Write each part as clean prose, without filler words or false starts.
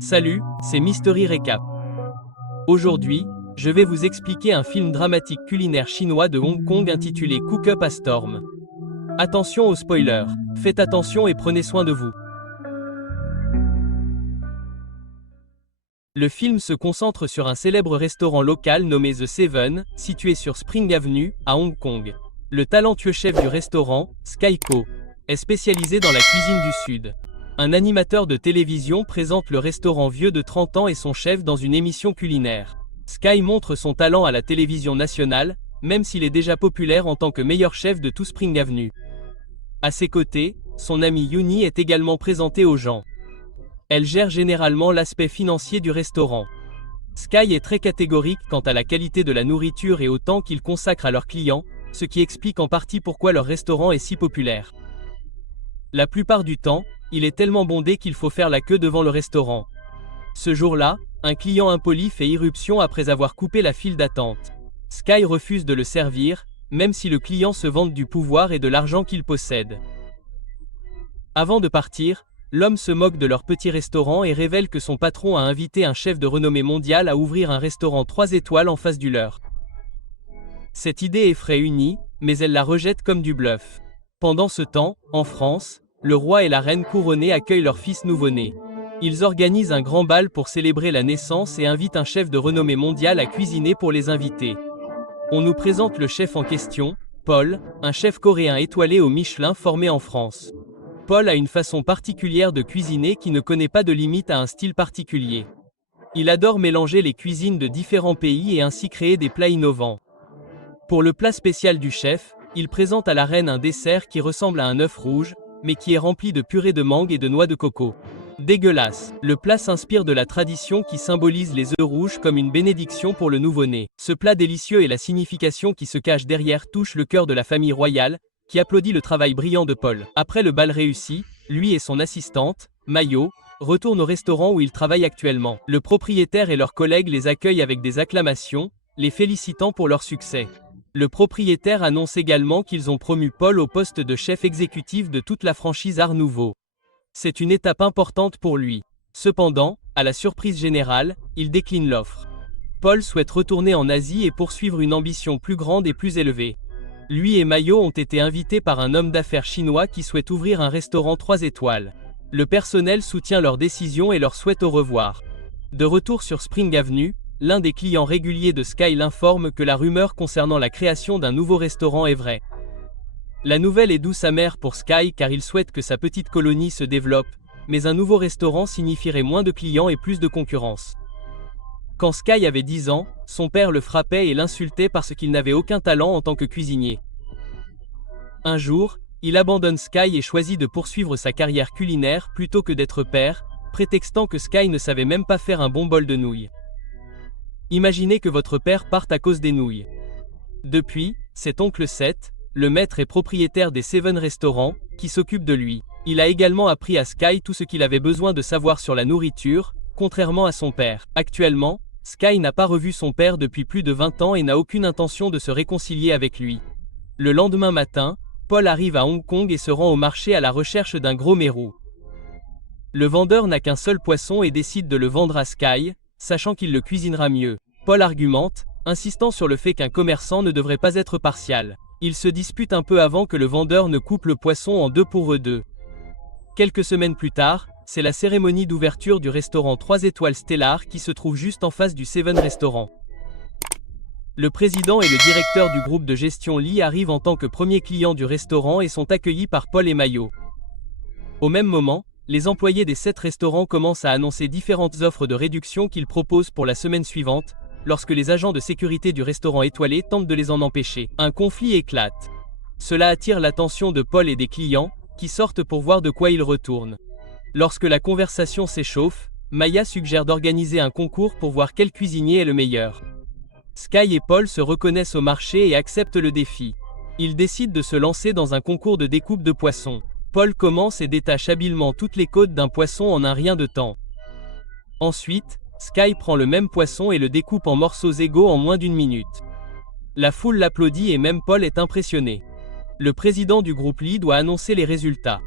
Salut, c'est Mystery Recap. Aujourd'hui, je vais vous expliquer un film dramatique culinaire chinois de Hong Kong intitulé Cook Up a Storm. Attention aux spoilers, faites attention et prenez soin de vous. Le film se concentre sur un célèbre restaurant local nommé The Seven, situé sur Spring Avenue, à Hong Kong. Le talentueux chef du restaurant, Sky Ko, est spécialisé dans la cuisine du Sud. Un animateur de télévision présente le restaurant vieux de 30 ans et son chef dans une émission culinaire. Sky montre son talent à la télévision nationale, même s'il est déjà populaire en tant que meilleur chef de tout Spring Avenue. À ses côtés, son amie Yuni est également présentée aux gens. Elle gère généralement l'aspect financier du restaurant. Sky est très catégorique quant à la qualité de la nourriture et au temps qu'il consacre à leurs clients, ce qui explique en partie pourquoi leur restaurant est si populaire. La plupart du temps, il est tellement bondé qu'il faut faire la queue devant le restaurant. Ce jour-là, un client impoli fait irruption après avoir coupé la file d'attente. Sky refuse de le servir, même si le client se vante du pouvoir et de l'argent qu'il possède. Avant de partir, l'homme se moque de leur petit restaurant et révèle que son patron a invité un chef de renommée mondiale à ouvrir un restaurant 3 étoiles en face du leur. Cette idée effraie Uni, mais elle la rejette comme du bluff. Pendant ce temps, en France, le roi et la reine couronnés accueillent leur fils nouveau-né. Ils organisent un grand bal pour célébrer la naissance et invitent un chef de renommée mondiale à cuisiner pour les invités. On nous présente le chef en question, Paul, un chef coréen étoilé au Michelin formé en France. Paul a une façon particulière de cuisiner qui ne connaît pas de limite à un style particulier. Il adore mélanger les cuisines de différents pays et ainsi créer des plats innovants. Pour le plat spécial du chef, il présente à la reine un dessert qui ressemble à un œuf rouge, mais qui est rempli de purée de mangue et de noix de coco. Dégueulasse. Le plat s'inspire de la tradition qui symbolise les œufs rouges comme une bénédiction pour le nouveau-né. Ce plat délicieux et la signification qui se cache derrière touchent le cœur de la famille royale, qui applaudit le travail brillant de Paul. Après le bal réussi, lui et son assistante, Mayo, retournent au restaurant où ils travaillent actuellement. Le propriétaire et leurs collègues les accueillent avec des acclamations, les félicitant pour leur succès. Le propriétaire annonce également qu'ils ont promu Paul au poste de chef exécutif de toute la franchise Art Nouveau. C'est une étape importante pour lui. Cependant, à la surprise générale, il décline l'offre. Paul souhaite retourner en Asie et poursuivre une ambition plus grande et plus élevée. Lui et Mayo ont été invités par un homme d'affaires chinois qui souhaite ouvrir un restaurant 3 étoiles. Le personnel soutient leur décision et leur souhaite au revoir. De retour sur Spring Avenue, l'un des clients réguliers de Sky l'informe que la rumeur concernant la création d'un nouveau restaurant est vraie. La nouvelle est douce amère pour Sky car il souhaite que sa petite colonie se développe, mais un nouveau restaurant signifierait moins de clients et plus de concurrence. Quand Sky avait 10 ans, son père le frappait et l'insultait parce qu'il n'avait aucun talent en tant que cuisinier. Un jour, il abandonne Sky et choisit de poursuivre sa carrière culinaire plutôt que d'être père, prétextant que Sky ne savait même pas faire un bon bol de nouilles. Imaginez que votre père parte à cause des nouilles. Depuis, c'est oncle Seth, le maître et propriétaire des Seven Restaurants, qui s'occupe de lui. Il a également appris à Sky tout ce qu'il avait besoin de savoir sur la nourriture, contrairement à son père. Actuellement, Sky n'a pas revu son père depuis plus de 20 ans et n'a aucune intention de se réconcilier avec lui. Le lendemain matin, Paul arrive à Hong Kong et se rend au marché à la recherche d'un gros mérou. Le vendeur n'a qu'un seul poisson et décide de le vendre à Sky, sachant qu'il le cuisinera mieux. Paul argumente, insistant sur le fait qu'un commerçant ne devrait pas être partial. Ils se disputent un peu avant que le vendeur ne coupe le poisson en 2 pour eux deux. Quelques semaines plus tard, c'est la cérémonie d'ouverture du restaurant 3 étoiles Stellar qui se trouve juste en face du Seven Restaurant. Le président et le directeur du groupe de gestion Lee arrivent en tant que premiers clients du restaurant et sont accueillis par Paul et Mayo. Au même moment, les employés des 7 restaurants commencent à annoncer différentes offres de réduction qu'ils proposent pour la semaine suivante, lorsque les agents de sécurité du restaurant étoilé tentent de les en empêcher. Un conflit éclate. Cela attire l'attention de Paul et des clients, qui sortent pour voir de quoi ils retournent. Lorsque la conversation s'échauffe, Maya suggère d'organiser un concours pour voir quel cuisinier est le meilleur. Sky et Paul se reconnaissent au marché et acceptent le défi. Ils décident de se lancer dans un concours de découpe de poissons. Paul commence et détache habilement toutes les côtes d'un poisson en un rien de temps. Ensuite, Sky prend le même poisson et le découpe en morceaux égaux en moins d'1 minute. La foule l'applaudit et même Paul est impressionné. Le président du groupe Lee doit annoncer les résultats.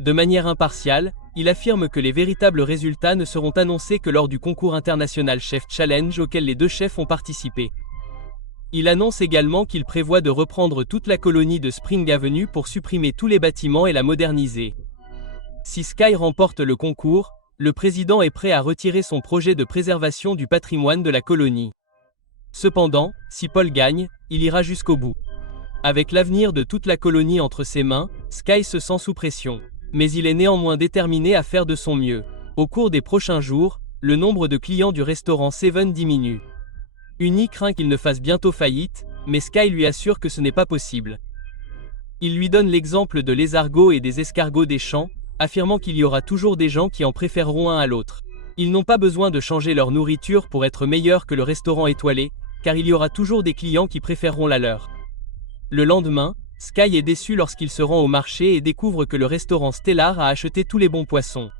De manière impartiale, il affirme que les véritables résultats ne seront annoncés que lors du concours international Chef Challenge auquel les deux chefs ont participé. Il annonce également qu'il prévoit de reprendre toute la colonie de Spring Avenue pour supprimer tous les bâtiments et la moderniser. Si Sky remporte le concours, le président est prêt à retirer son projet de préservation du patrimoine de la colonie. Cependant, si Paul gagne, il ira jusqu'au bout. Avec l'avenir de toute la colonie entre ses mains, Sky se sent sous pression. Mais il est néanmoins déterminé à faire de son mieux. Au cours des prochains jours, le nombre de clients du restaurant Seven diminue. Uni craint qu'il ne fasse bientôt faillite, mais Sky lui assure que ce n'est pas possible. Il lui donne l'exemple de l'escargot et des escargots des champs, affirmant qu'il y aura toujours des gens qui en préféreront un à l'autre. Ils n'ont pas besoin de changer leur nourriture pour être meilleurs que le restaurant étoilé, car il y aura toujours des clients qui préféreront la leur. Le lendemain, Sky est déçu lorsqu'il se rend au marché et découvre que le restaurant Stellar a acheté tous les bons poissons.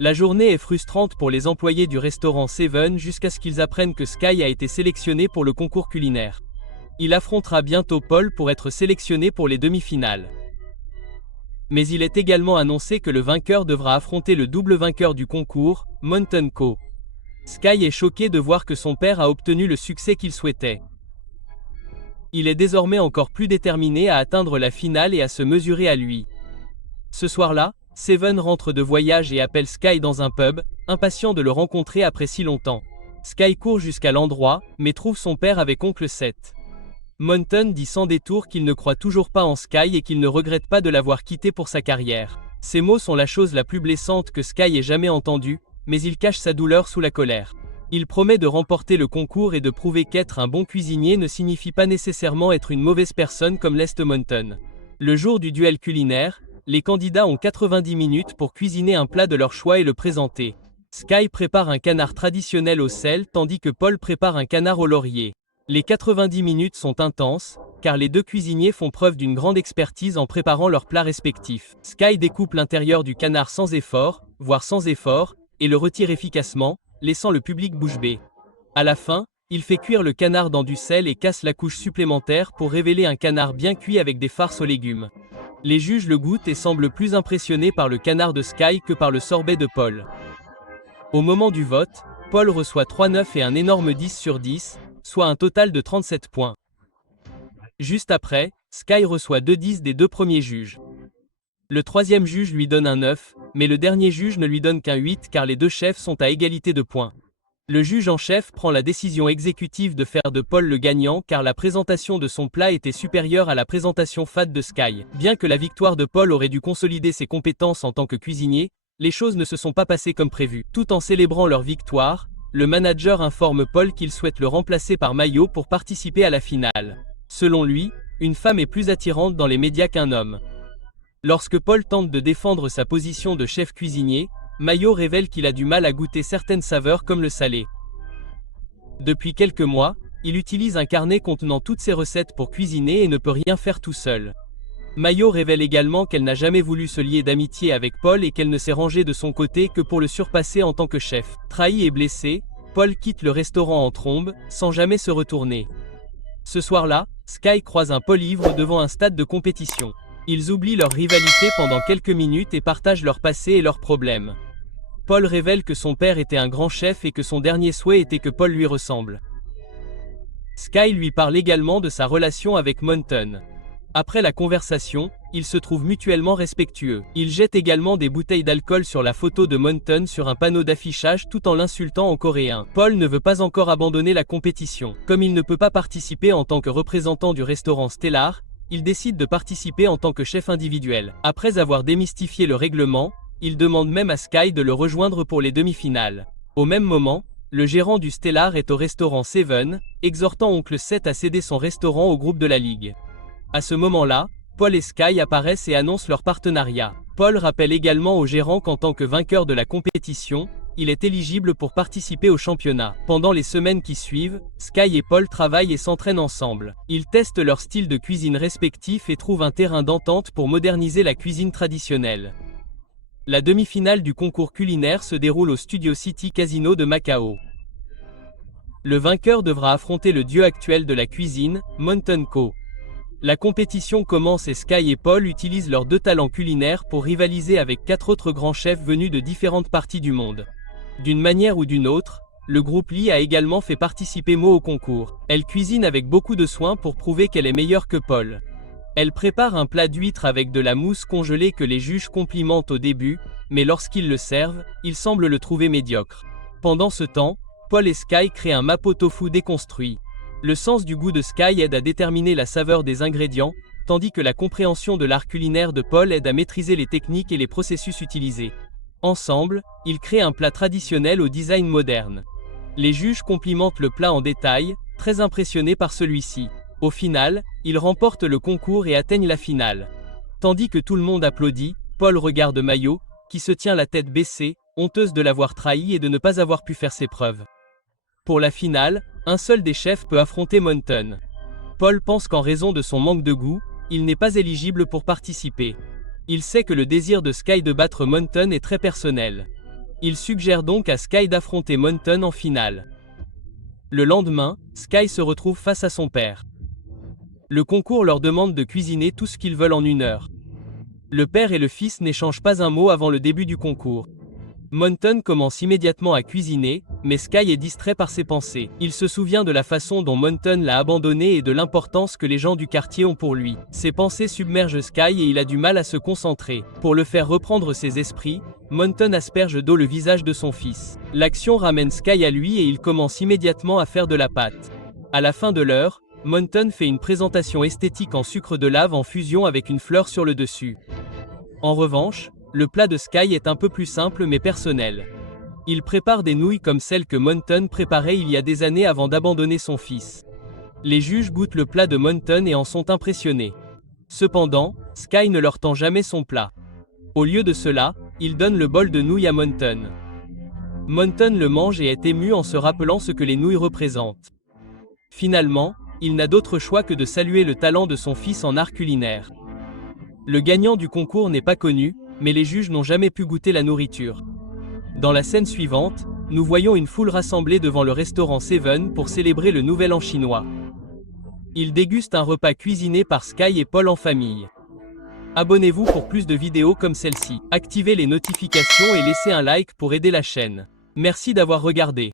La journée est frustrante pour les employés du restaurant Seven jusqu'à ce qu'ils apprennent que Sky a été sélectionné pour le concours culinaire. Il affrontera bientôt Paul pour être sélectionné pour les demi-finales. Mais il est également annoncé que le vainqueur devra affronter le double vainqueur du concours, Mountain Co. Sky est choqué de voir que son père a obtenu le succès qu'il souhaitait. Il est désormais encore plus déterminé à atteindre la finale et à se mesurer à lui. Ce soir-là, Seven rentre de voyage et appelle Sky dans un pub, impatient de le rencontrer après si longtemps. Sky court jusqu'à l'endroit, mais trouve son père avec oncle Seth. Mountain dit sans détour qu'il ne croit toujours pas en Sky et qu'il ne regrette pas de l'avoir quitté pour sa carrière. Ces mots sont la chose la plus blessante que Sky ait jamais entendue, mais il cache sa douleur sous la colère. Il promet de remporter le concours et de prouver qu'être un bon cuisinier ne signifie pas nécessairement être une mauvaise personne comme l'est Mountain. Le jour du duel culinaire, les candidats ont 90 minutes pour cuisiner un plat de leur choix et le présenter. Sky prépare un canard traditionnel au sel tandis que Paul prépare un canard au laurier. Les 90 minutes sont intenses, car les deux cuisiniers font preuve d'une grande expertise en préparant leurs plats respectifs. Sky découpe l'intérieur du canard sans effort, voire sans effort, et le retire efficacement, laissant le public bouche bée. À la fin, il fait cuire le canard dans du sel et casse la couche supplémentaire pour révéler un canard bien cuit avec des farces aux légumes. Les juges le goûtent et semblent plus impressionnés par le canard de Sky que par le sorbet de Paul. Au moment du vote, Paul reçoit 3 9 et un énorme 10 sur 10, soit un total de 37 points. Juste après, Sky reçoit 2 10 des deux premiers juges. Le troisième juge lui donne un 9, mais le dernier juge ne lui donne qu'un 8 car les deux chefs sont à égalité de points. Le juge en chef prend la décision exécutive de faire de Paul le gagnant car la présentation de son plat était supérieure à la présentation fade de Sky. Bien que la victoire de Paul aurait dû consolider ses compétences en tant que cuisinier, les choses ne se sont pas passées comme prévu. Tout en célébrant leur victoire, le manager informe Paul qu'il souhaite le remplacer par Mayo pour participer à la finale. Selon lui, une femme est plus attirante dans les médias qu'un homme. Lorsque Paul tente de défendre sa position de chef cuisinier, Mayo révèle qu'il a du mal à goûter certaines saveurs comme le salé. Depuis quelques mois, il utilise un carnet contenant toutes ses recettes pour cuisiner et ne peut rien faire tout seul. Mayo révèle également qu'elle n'a jamais voulu se lier d'amitié avec Paul et qu'elle ne s'est rangée de son côté que pour le surpasser en tant que chef. Trahi et blessé, Paul quitte le restaurant en trombe, sans jamais se retourner. Ce soir-là, Sky croise un Paul ivre devant un stade de compétition. Ils oublient leur rivalité pendant quelques minutes et partagent leur passé et leurs problèmes. Paul révèle que son père était un grand chef et que son dernier souhait était que Paul lui ressemble. Sky lui parle également de sa relation avec Mountain. Après la conversation, ils se trouvent mutuellement respectueux. Il jette également des bouteilles d'alcool sur la photo de Mountain sur un panneau d'affichage tout en l'insultant en coréen. Paul ne veut pas encore abandonner la compétition. Comme il ne peut pas participer en tant que représentant du restaurant Stellar, il décide de participer en tant que chef individuel. Après avoir démystifié le règlement, il demande même à Sky de le rejoindre pour les demi-finales. Au même moment, le gérant du Stellar est au restaurant Seven, exhortant oncle Seth à céder son restaurant au groupe de la Ligue. À ce moment-là, Paul et Sky apparaissent et annoncent leur partenariat. Paul rappelle également au gérant qu'en tant que vainqueur de la compétition, il est éligible pour participer au championnat. Pendant les semaines qui suivent, Sky et Paul travaillent et s'entraînent ensemble. Ils testent leur style de cuisine respectif et trouvent un terrain d'entente pour moderniser la cuisine traditionnelle. La demi-finale du concours culinaire se déroule au Studio City Casino de Macao. Le vainqueur devra affronter le dieu actuel de la cuisine, Mountain Co. La compétition commence et Sky et Paul utilisent leurs 2 talents culinaires pour rivaliser avec 4 autres grands chefs venus de différentes parties du monde. D'une manière ou d'une autre, le groupe Lee a également fait participer Mo au concours. Elle cuisine avec beaucoup de soin pour prouver qu'elle est meilleure que Paul. Elle prépare un plat d'huîtres avec de la mousse congelée que les juges complimentent au début, mais lorsqu'ils le servent, ils semblent le trouver médiocre. Pendant ce temps, Paul et Sky créent un mapo tofu déconstruit. Le sens du goût de Sky aide à déterminer la saveur des ingrédients, tandis que la compréhension de l'art culinaire de Paul aide à maîtriser les techniques et les processus utilisés. Ensemble, ils créent un plat traditionnel au design moderne. Les juges complimentent le plat en détail, très impressionnés par celui-ci. Au final, ils remportent le concours et atteignent la finale. Tandis que tout le monde applaudit, Paul regarde Mayo, qui se tient la tête baissée, honteuse de l'avoir trahi et de ne pas avoir pu faire ses preuves. Pour la finale, un seul des chefs peut affronter Monton. Paul pense qu'en raison de son manque de goût, il n'est pas éligible pour participer. Il sait que le désir de Sky de battre Monton est très personnel. Il suggère donc à Sky d'affronter Monton en finale. Le lendemain, Sky se retrouve face à son père. Le concours leur demande de cuisiner tout ce qu'ils veulent en 1 heure. Le père et le fils n'échangent pas un mot avant le début du concours. Monton commence immédiatement à cuisiner, mais Sky est distrait par ses pensées. Il se souvient de la façon dont Monton l'a abandonné et de l'importance que les gens du quartier ont pour lui. Ses pensées submergent Sky et il a du mal à se concentrer. Pour le faire reprendre ses esprits, Monton asperge d'eau le visage de son fils. L'action ramène Sky à lui et il commence immédiatement à faire de la pâte. À la fin de l'heure, Monton fait une présentation esthétique en sucre de lave en fusion avec une fleur sur le dessus. En revanche, le plat de Sky est un peu plus simple mais personnel. Il prépare des nouilles comme celles que Monton préparait il y a des années avant d'abandonner son fils. Les juges goûtent le plat de Monton et en sont impressionnés. Cependant, Sky ne leur tend jamais son plat. Au lieu de cela, il donne le bol de nouilles à Monton. Monton le mange et est ému en se rappelant ce que les nouilles représentent. Finalement, il n'a d'autre choix que de saluer le talent de son fils en art culinaire. Le gagnant du concours n'est pas connu, mais les juges n'ont jamais pu goûter la nourriture. Dans la scène suivante, nous voyons une foule rassemblée devant le restaurant Seven pour célébrer le Nouvel An chinois. Ils dégustent un repas cuisiné par Sky et Paul en famille. Abonnez-vous pour plus de vidéos comme celle-ci. Activez les notifications et laissez un like pour aider la chaîne. Merci d'avoir regardé.